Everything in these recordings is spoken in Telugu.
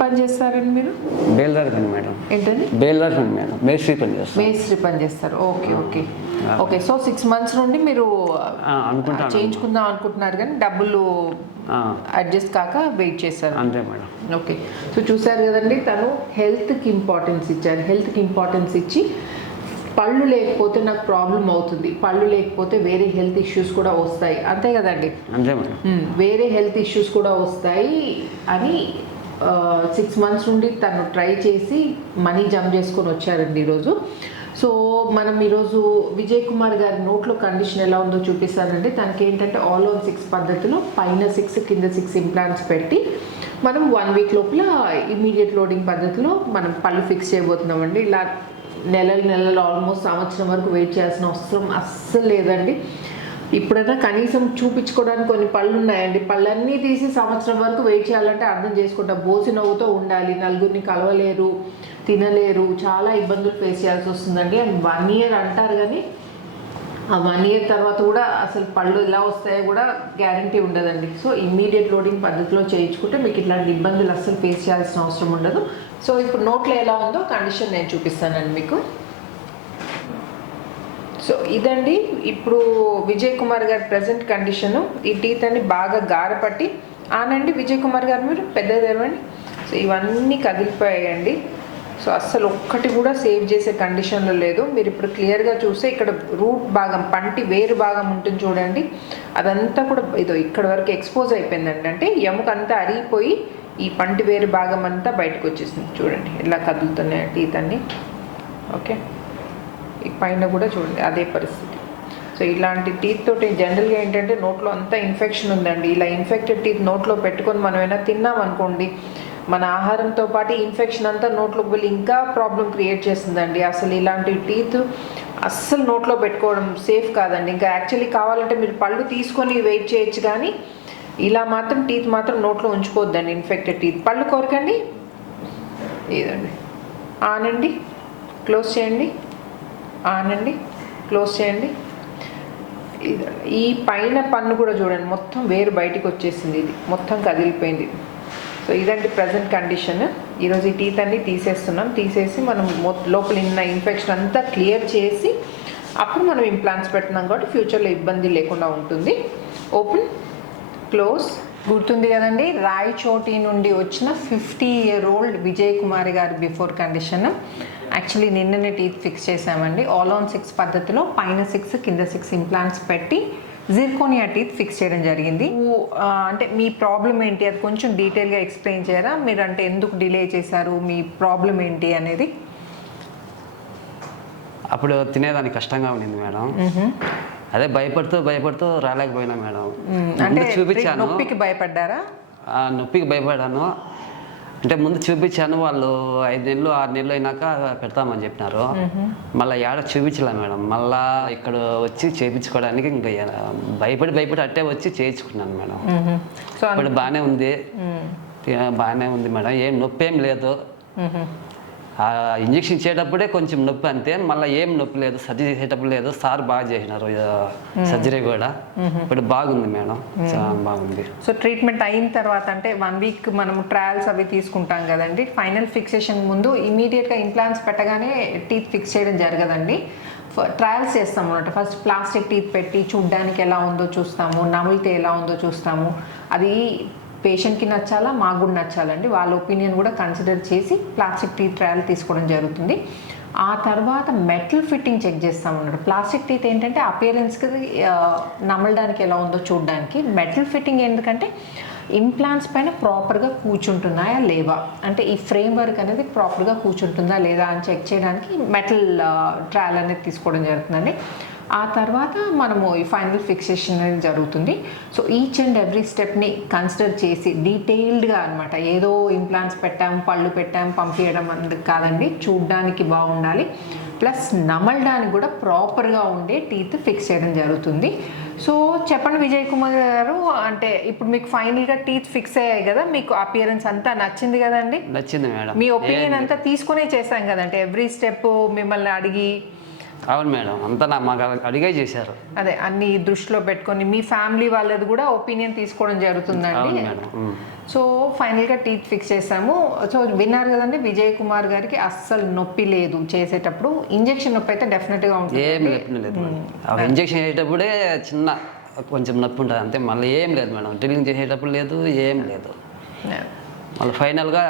పని చేస్తారండి మీరు? బేల్దారి పని మేడం. ఏంటండి? బేల్దారి పని మేడం, మేస్త్రి పని చేస్తారు. మేస్త్రి పని చేస్తారు. Okay okay okay. So 6 months నుండి మీరు చేయించుకుందాం అనుకుంటున్నారు కానీ డబ్బులు అడ్జస్ట్ కాక వెయిట్ చేస్తారు. అంతే మేడం. ఓకే. సో చూసారు కదండి, తను హెల్త్కి ఇంపార్టెన్స్ ఇచ్చారు. హెల్త్కి ఇంపార్టెన్స్ ఇచ్చి పళ్ళు లేకపోతే నాకు ప్రాబ్లం అవుతుంది, పళ్ళు లేకపోతే వేరే హెల్త్ ఇష్యూస్ కూడా వస్తాయి, అంతే కదండి? అంతే మేడం. వేరే హెల్త్ ఇష్యూస్ కూడా వస్తాయి అని 6 months నుండి తను ట్రై చేసి మనీ జమ చేసుకొని వచ్చారండి ఈరోజు. సో మనం ఈరోజు విజయ్ కుమార్ గారి నోట్లో కండిషన్ ఎలా ఉందో చూపిస్తానండి. తనకి ఏంటంటే ఆల్ ఆన్ 6 పద్ధతిలో పైన 6 కింద 6 ఇంప్లాంట్స్ పెట్టి మనం 1 week లోపల ఇమీడియట్ లోడింగ్ పద్ధతిలో మనం పళ్ళు ఫిక్స్ చేయబోతున్నామండి. ఇలా నెలలు ఆల్మోస్ట్ సంవత్సరం వరకు వెయిట్ చేయాల్సిన అవసరం అస్సలు లేదండి. ఇప్పుడైనా కనీసం చూపించుకోవడానికి కొన్ని పళ్ళు ఉన్నాయండి, పళ్ళన్నీ తీసి సంవత్సరం వరకు వెయిట్ చేయాలంటే అర్థం చేసుకుంటా. బోసి నవ్వుతో ఉండాలి, నలుగురిని కలవలేరు, తినలేరు, చాలా ఇబ్బందులు ఫేస్ చేయాల్సి వస్తుందండి. 1 year అంటారు కానీ ఆ 1 year తర్వాత కూడా అసలు పళ్ళు ఎలా వస్తాయో కూడా గ్యారంటీ ఉండదండి. సో ఇమ్మీడియట్ లోడింగ్ పద్ధతిలో చేయించుకుంటే మీకు ఇట్లాంటి ఇబ్బందులు అస్సలు ఫేస్ చేయాల్సిన అవసరం ఉండదు. సో ఇప్పుడు నోట్లో ఎలా ఉందో కండిషన్ నేను చూపిస్తానండి మీకు. సో ఇదండి ఇప్పుడు విజయ్ కుమార్ గారి ప్రజెంట్ కండిషను. ఈ టీత్ అన్ని బాగా గారపట్టి ఆనండి విజయ్ కుమార్ గారు, మీరు పెద్దదేమండి. సో ఇవన్నీ కదిలిపోయాయండి. సో అస్సలు ఒక్కటి కూడా సేవ్ చేసే కండిషన్లో లేదు. మీరు ఇప్పుడు క్లియర్గా చూస్తే ఇక్కడ రూట్ భాగం, పంటి వేరు భాగం ఉంటుంది చూడండి, అదంతా కూడా ఇదో ఇక్కడ వరకు ఎక్స్పోజ్ అయిపోయిందండి. అంటే ఎముక అంతా అరిగిపోయి ఈ పంటి వేరు భాగం అంతా బయటకు వచ్చేసింది. చూడండి ఇలా కదులుతున్నాయి టీత్ అన్ని. ఓకే, ఈ పైన కూడా చూడండి అదే పరిస్థితి. సో ఇలాంటి టీత్ తోటి జనరల్గా ఏంటంటే నోట్లో అంతా ఇన్ఫెక్షన్ ఉందండి. ఇలా ఇన్ఫెక్టెడ్ టీత్ నోట్లో పెట్టుకొని మనం ఏమైనా తిన్నాం అనుకోండి, మన ఆహారంతో పాటు ఇన్ఫెక్షన్ అంతా నోట్లోకి వెళ్ళి ఇంకా ప్రాబ్లం క్రియేట్ చేస్తుందండి. అసలు ఇలాంటి టీత్ అస్సలు నోట్లో పెట్టుకోవడం సేఫ్ కాదండి. ఇంకా యాక్చువల్లీ కావాలంటే మీరు పళ్ళు తీసుకొని వెయిట్ చేయొచ్చు, కానీ ఇలా మాత్రం టీత్ మాత్రం నోట్లో ఉంచుకోవద్దండి. ఇన్ఫెక్టెడ్ టీత్ పళ్ళు కొరకండి. ఇదండి ఆనండి, క్లోజ్ చేయండి, ఆనండి, క్లోజ్ చేయండి. ఈ పైన పన్ను కూడా చూడండి మొత్తం వేరు బయటికి వచ్చేసింది, ఇది మొత్తం కదిలిపోయింది. సో ఇదండి ప్రజెంట్ కండిషన్. ఈరోజు ఈ టీత్ అన్ని తీసేస్తున్నాం. తీసేసి మనం లోపల ఉన్న ఇన్ఫెక్షన్ అంతా క్లియర్ చేసి అప్పుడు మనం ఇంప్లాంట్స్ పెడుతున్నాం కాబట్టి ఫ్యూచర్లో ఇబ్బంది లేకుండా ఉంటుంది. Open, close. గుర్తుంది కదండి, రాయచోటి నుండి వచ్చిన 50-year-old విజయ్ కుమార్ గారి బిఫోర్ కండిషన్. యాక్చువల్లీ నిన్ననే టీత్ ఫిక్స్ చేసామండి. ఆల్ ఆన్ 6 పద్ధతిలో పైన 6 కింద 6 ఇంప్లాంట్స్ పెట్టి జిర్కోనియా టీత్ ఫిక్స్ చేయడం జరిగింది. అంటే మీ ప్రాబ్లం ఏంటి అది కొంచెం డీటెయిల్గా ఎక్స్ప్లెయిన్ చేయరా? మీరు అంటే ఎందుకు డిలే చేశారు, మీ ప్రాబ్లం ఏంటి అనేది? అప్పుడు తినేదానికి కష్టంగా ఉండింది మేడం. అదే భయపడుతూ రాలేకపోయినా మేడం. అంటే చూపించాను. నొప్పికి భయపడ్డారా? నొప్పికి భయపడ్డాను. అంటే ముందు చూపించాను, వాళ్ళు 5 నెలలు 6 నెలలు అయినాక పెడతామని చెప్పినారు. మళ్ళీ ఏడ చూపించలే మేడం. మళ్ళా ఇక్కడ వచ్చి చేయించుకోవడానికి ఇంకా భయపడి అట్టే వచ్చి చేయించుకున్నాను మేడం. సో ఇప్పుడు బాగానే ఉంది మేడం, ఏం నొప్పి ఏం లేదు. ఇంజక్షన్ ఇచ్చేటప్పుడే కొంచెం నొప్పి అంతే, మళ్ళీ ఏం నొప్పి లేదు. సర్జరీ చేసేటప్పుడు లేదు. సార్ బాగా చేసినారు సర్జరీ కూడా. ఇప్పుడు బాగుంది మేడం, చాలా బాగుంది. సో ట్రీట్మెంట్ అయిన తర్వాత అంటే 1 week మనం ట్రయల్స్ అవి తీసుకుంటాం కదండి. ఫైనల్ ఫిక్సేషన్ ముందు ఇమీడియట్గా ఇంప్లాంట్స్ పెట్టగానే టీత్ ఫిక్స్ చేయడం జరగదండి. ట్రయల్స్ చేస్తాము అన్నమాట. ఫస్ట్ ప్లాస్టిక్ టీత్ పెట్టి చూడ్డానికి ఎలా ఉందో చూస్తాము, నమిలితే ఎలా ఉందో చూస్తాము. అది పేషెంట్కి నచ్చాలా, మాకు కూడా నచ్చాలండి. వాళ్ళ ఒపీనియన్ కూడా కన్సిడర్ చేసి ప్లాస్టిక్ టీత్ ట్రయల్ తీసుకోవడం జరుగుతుంది. ఆ తర్వాత మెటల్ ఫిట్టింగ్ చెక్ చేస్తాం అన్నమాట. ప్లాస్టిక్ టీత్ ఏంటంటే అపియరెన్స్కి నమలడానికి ఎలా ఉందో చూడడానికి. మెటల్ ఫిట్టింగ్ ఎందుకంటే ఇంప్లాంట్స్ పైన ప్రాపర్గా కూర్చుంటున్నాయా లేవా, అంటే ఈ ఫ్రేమ్ వర్క్ అనేది ప్రాపర్గా కూర్చుంటుందా లేదా అని చెక్ చేయడానికి మెటల్ ట్రయల్ అనేది తీసుకోవడం జరుగుతుందండి. ఆ తర్వాత మనము ఈ ఫైనల్ ఫిక్సేషన్ అనేది జరుగుతుంది. So each and every stepney consider చేసి డీటెయిల్డ్గా అనమాట. ఏదో ఇంప్లాంట్స్ పెట్టాము, పళ్ళు పెట్టాము, పంపించడం అందుకు కాదండి. చూడ్డానికి బాగుండాలి, ప్లస్ నమలడానికి కూడా ప్రాపర్గా ఉండే టీత్ ఫిక్స్ చేయడం జరుగుతుంది. సో చెప్పండి విజయ్ కుమార్ గారు, అంటే ఇప్పుడు మీకు ఫైనల్గా టీత్ ఫిక్స్ అయ్యాయి కదా, మీకు అపియరెన్స్ అంతా నచ్చింది కదండి? నచ్చింది మేడం. మీ ఒపీనియన్ అంతా తీసుకునే చేశాం కదంటే ఎవ్రీ స్టెప్ మిమ్మల్ని అడిగి అవును మేడం, అంతా మాకు అడిగే చేశారు. అదే అన్ని దృష్టిలో పెట్టుకొని మీ ఫ్యామిలీ వాళ్ళది కూడా ఒపీనియన్ తీసుకోవడం జరుగుతుందండి. అవును మేడం. సో ఫైనల్గా టీత్ ఫిక్స్ చేసాము. సో విన్నారు కదండి, విజయ్ కుమార్ గారికి అస్సలు నొప్పి లేదు చేసేటప్పుడు. ఇంజెక్షన్ నొప్పి అయితే డెఫినెట్గా ఉంటుంది. ఏం నొప్పి లేదు మేడం. ఇంజెక్షన్ చేసేటప్పుడే చిన్న కొంచెం నొప్పి ఉంటుంది అంతే, మళ్ళీ ఏం లేదు మేడం. డ్రిల్లింగ్ చేసేటప్పుడు లేదు, ఏం లేదు. మళ్ళీ ఫైనల్గా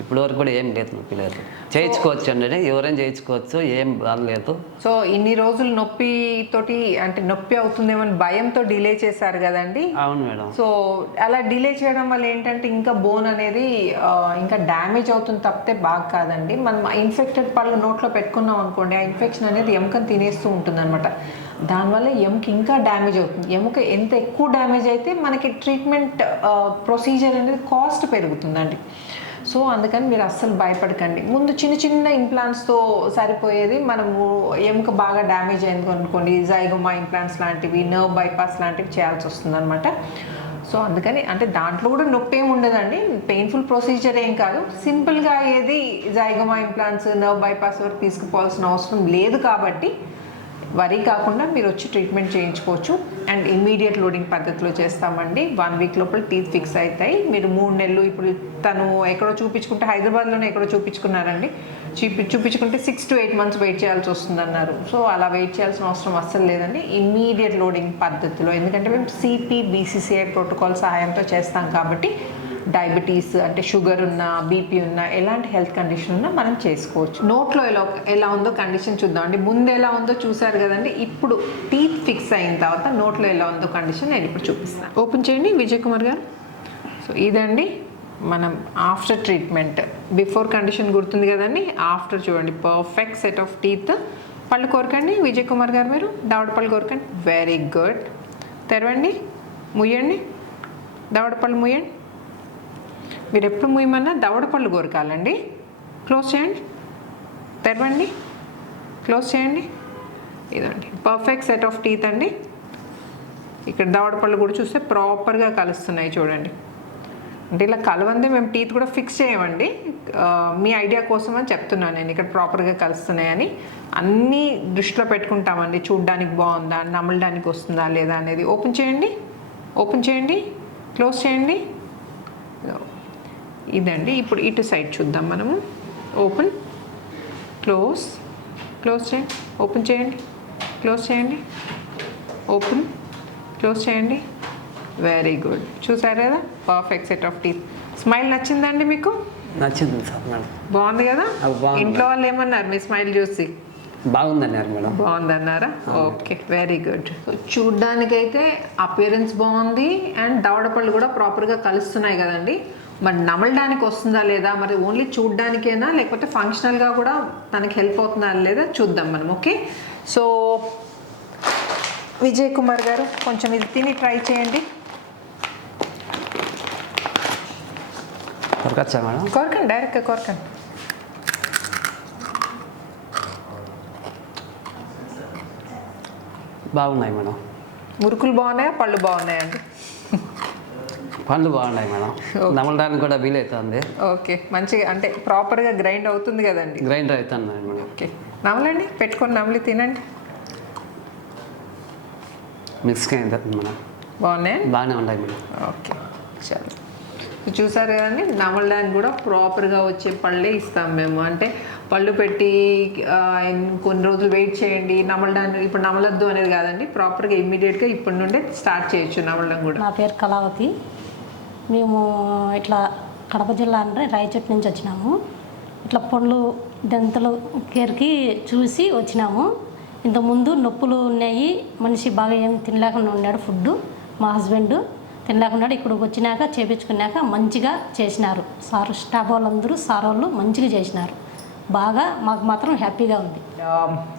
ఇప్పటి వరకు కూడా ఏం లేదు, నొప్పి లేదు. చేయించుకోవచ్చు అండి, ఎవరైనా చేయించుకోవచ్చు, ఏం బాగలేదు. సో ఇన్ని రోజులు నొప్పి తోటి అంటే నొప్పి అవుతుందేమో అని భయంతో డిలే చేశారు కదండి. అవును మేడం. సో అలా డిలే చేయడం వల్ల ఏంటంటే ఇంకా బోన్ అనేది ఇంకా డ్యామేజ్ అవుతుంది తప్పితే బాగా కాదండి. మనం ఇన్ఫెక్టెడ్ పళ్ళు నోట్లో పెట్టుకున్నాం అనుకోండి, ఆ ఇన్ఫెక్షన్ అనేది ఎముకను తినేస్తూ ఉంటుంది అనమాట. దానివల్ల ఎముక ఇంకా డ్యామేజ్ అవుతుంది. ఎముక ఎంత ఎక్కువ డ్యామేజ్ అయితే మనకి ట్రీట్మెంట్ ప్రొసీజర్ అనేది కాస్ట్ పెరుగుతుందండి. సో అందుకని మీరు అస్సలు భయపడకండి. ముందు చిన్న చిన్న ఇంప్లాంట్స్తో సరిపోయేది. మనము ఎముక బాగా డ్యామేజ్ అయింది అనుకోండి, జైగోమా ఇంప్లాంట్స్ లాంటివి, నర్వ్ బైపాస్ లాంటివి చేయాల్సి వస్తుంది అనమాట. సో అందుకని అంటే దాంట్లో కూడా నొప్పి ఏమి ఉండదండి, పెయిన్ఫుల్ ప్రొసీజర్ ఏం కాదు. సింపుల్గా అయ్యేది జైగోమా ఇంప్లాంట్స్, నర్వ్ బైపాస్ వరకు తీసుకుపోవాల్సిన అవసరం లేదు. కాబట్టి వరీ కాకుండా మీరు వచ్చి ట్రీట్మెంట్ చేయించుకోవచ్చు. అండ్ ఇమ్మీడియట్ లోడింగ్ పద్ధతిలో చేస్తామండి. 1 వీక్ లోపల టీత్ ఫిక్స్ అవుతాయి. మీరు 3 నెలలు ఇప్పుడు తను ఎక్కడో చూపించుకుంటే, హైదరాబాద్లోనే ఎక్కడో చూపించుకున్నారండి, చూపించుకుంటే 6 to 8 months వెయిట్ చేయాల్సి వస్తుంది అన్నారు. సో అలా వెయిట్ చేయాల్సిన అవసరం అస్సలు లేదండి, ఇమ్మీడియట్ లోడింగ్ పద్ధతిలో. ఎందుకంటే మేము CP/BCCI ప్రోటోకాల్ సహాయంతో చేస్తాం కాబట్టి డయాబెటీస్ అంటే షుగర్ ఉన్నా, బీపీ ఉన్నా, ఎలాంటి హెల్త్ కండిషన్ ఉన్నా మనం చేసుకోవచ్చు. నోట్లో ఎలా ఉందో కండిషన్ చూద్దామండి. ముందు ఎలా ఉందో చూసారు కదండి, ఇప్పుడు టీత్ ఫిక్స్ అయిన తర్వాత నోట్లో ఎలా ఉందో కండిషన్ నేను ఇప్పుడు చూపిస్తాను. ఓపెన్ చేయండి విజయ్ కుమార్ గారు. సో ఇదండి మనం ఆఫ్టర్ ట్రీట్మెంట్. బిఫోర్ కండిషన్ గుర్తుంది కదండి, ఆఫ్టర్ చూడండి పర్ఫెక్ట్ సెట్ ఆఫ్ టీత్. పళ్ళు కోరకండి విజయ్ కుమార్ గారు, మీరు దవడ పళ్ళు కోరకండి. Very good. తెరవండి, ముయ్యండి, దవడ పళ్ళు ముయ్యండి. మీరు ఎప్పుడు ముయ్యమన్నా దవడ పళ్ళు కోరకాలండి. క్లోజ్ చేయండి, తెరవండి, క్లోజ్ చేయండి. ఇదండి పర్ఫెక్ట్ సెట్ ఆఫ్ టీత్ అండి. ఇక్కడ దవడ పళ్ళు కూడా చూస్తే ప్రాపర్గా కలుస్తున్నాయి చూడండి. అంటే ఇలా కలవందే మేము టీత్ కూడా ఫిక్స్ చేయమండి, మీ ఐడియా కోసం అని చెప్తున్నాను నేను. ఇక్కడ ప్రాపర్గా కలుస్తున్నాయని అన్నీ దృష్టిలో పెట్టుకుంటామండి. చూడ్డానికి బాగుందా, నమలడానికి వస్తుందా లేదా అనేది. ఓపెన్ చేయండి, ఓపెన్ చేయండి, క్లోజ్ చేయండి. ఇదండి ఇప్పుడు ఇటు సైడ్ చూద్దాం మనము. ఓపెన్, క్లోజ్, క్లోజ్ చేయండి, ఓపెన్ చేయండి, క్లోజ్ చేయండి, ఓపెన్, క్లోజ్ చేయండి. Very good. చూసారు కదా perfect set of teeth. Smile నచ్చిందండి మీకు? నచ్చింది సార్ మేడం. బాగుంది కదా? ఇంట్లో వాళ్ళు ఏమన్నారు మీ స్మైల్ చూసి? బాగుందన్నారు మేడం. బాగుందన్నారా? Okay, very good. చూడ్డానికైతే అపియరెన్స్ బాగుంది అండ్ దవడ పళ్ళు కూడా ప్రాపర్గా కలుస్తున్నాయి కదండి. మరి నమలడానికి వస్తుందా లేదా, మరి ఓన్లీ చూడ్డానికేనా లేకపోతే ఫంక్షనల్గా కూడా తనకి హెల్ప్ అవుతుందా లేదా చూద్దాం మనం. ఓకే, సో విజయ్ కుమార్ గారు కొంచెం ఇది తిని ట్రై చేయండి. కొరకచ్చా మేడం? కోరకండి, డైరెక్ట్గా కోరకండి. బాగున్నాయి మేడం. మురుకులు బాగున్నాయా, పళ్ళు బాగున్నాయండి? పళ్ళు బాగున్నాయి మేడం, నమలడానికి కూడా వీలవుతుంది. ఓకే, మంచిగా అంటే ప్రాపర్గా గ్రైండ్ అవుతుంది కదండి? గ్రైండ్ అవుతుంది మేడం. ఓకే, నమలండి, పెట్టుకొని నమలి తినండి. మిక్స్గా అయింది మేడం. బాగున్నాయి, బాగానే ఉన్నాయి మేడం. ఓకే, సరే. చూసారు కదండి, నమలడానికి కూడా ప్రాపర్గా వచ్చే పళ్ళే ఇస్తాం మేము. అంటే పళ్ళు పెట్టి కొన్ని రోజులు వెయిట్ చేయండి నమలడానికి, ఇప్పుడు నమలద్దు అనేది కాదండి, ప్రాపర్గా ఇమ్మీడియట్గా ఇప్పటి నుండే స్టార్ట్ చేయొచ్చు నమలడం కూడా. నా పేరు కళావతి. మేము ఇట్లా కడప జిల్లా అంటే రాయచోటి నుంచి వచ్చినాము. ఇట్లా పండ్లు దంతలు కేర్కి చూసి వచ్చినాము. ఇంతకుముందు నొప్పులు ఉన్నాయి, మనిషి బాగా ఏం తినలేకుండా ఉన్నాడు, ఫుడ్ మా హస్బెండ్ తినలేకుండా. ఇక్కడికి వచ్చినాక చేపించుకున్నాక మంచిగా చేసినారు సార్, స్టాఫ్ వాళ్ళందరూ సార్ వాళ్ళు మంచిగా చేసినారు. బాగా మాకు మాత్రం హ్యాపీగా ఉంది.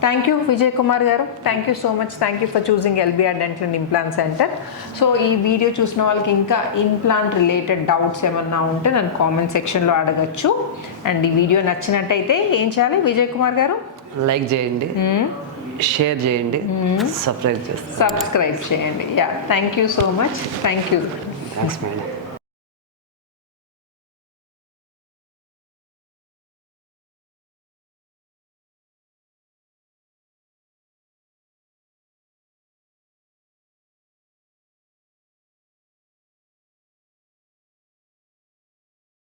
థ్యాంక్ యూ విజయ్ కుమార్ గారు, thank you so much. Thank you for choosing LBR dental and implant centre. So ఈ వీడియో చూసిన వాళ్ళకి ఇంకా ఇంప్లాంట్ రిలేటెడ్ డౌట్స్ ఏమన్నా ఉంటే నన్ను కామెంట్ సెక్షన్లో అడగచ్చు. అండ్ ఈ వీడియో నచ్చినట్టయితే ఏం చేయాలి విజయ్ కుమార్ గారు? లైక్ చేయండి, షేర్ చేయండి, సబ్స్క్రైబ్ చేయండి. సబ్స్క్రైబ్ చేయండి. Yeah, thank you so much. Thank you. Thanks madam.